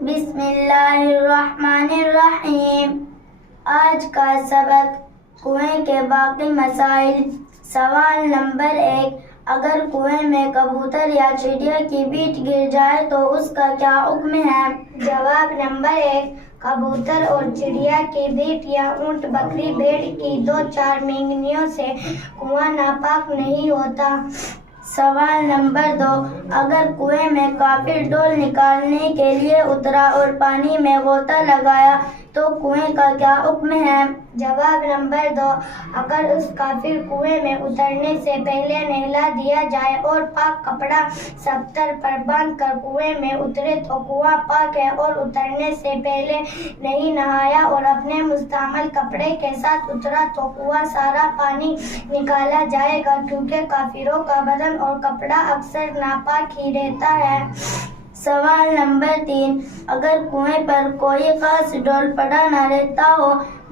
بسم اللہ الرحمن الرحیم۔ آج کا سبق کنویں کے باقی مسائل۔ سوال نمبر 1، اگر کنویں میں کبوتر یا چڑیا کی بیٹ گر جائے تو اس کا کیا حکم ہے؟ جواب نمبر 1، کبوتر اور چڑیا کی بیٹ یا اونٹ بکری بھیڑ کی 2-4 مینگنیوں سے کنواں ناپاک نہیں ہوتا۔ سوال نمبر 2، اگر کنویں میں کافر ڈول نکالنے کے لیے اترا اور پانی میں غوطہ لگایا تو کنویں کا کیا حکم ہے؟ جواب نمبر 2، اگر اس کافر کنویں میں اترنے سے پہلے نہلا دیا جائے اور پاک کپڑا سبتر پر باندھ کر کنویں میں اترے تو کنواں پاک ہے، اور اترنے سے پہلے نہیں نہایا اور اپنے مستعمل کپڑے کے ساتھ اترا تو کنواں سارا پانی نکالا جائے گا، کیونکہ کافروں کا بدن اور کپڑا اکثر ناپاک ہی رہتا ہے۔ سوال نمبر 3، اگر کنویں پر کوئی خاص ڈول پڑا نہ رہتا ہو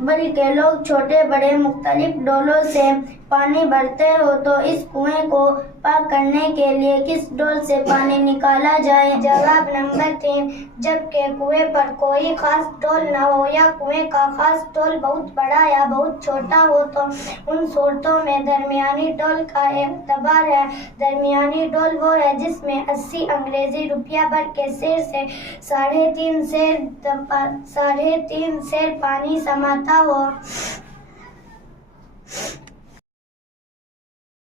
بلکہ لوگ چھوٹے بڑے مختلف ڈولوں سے پانی بھرتے ہو تو اس کنویں کو پاک کرنے کے لیے کس ڈول سے پانی نکالا جائے؟ جواب نمبر 3، جبکہ کنویں پر کوئی خاص ڈول نہ ہو یا کنویں کا خاص ڈول بہت بڑا یا بہت چھوٹا ہو تو ان صورتوں میں درمیانی ڈول کا اعتبار ہے۔ درمیانی ڈول وہ ہے جس میں 80 انگریزی روپیہ بھر کے سیر سے 3.5 سیر پانی سماتا ہو۔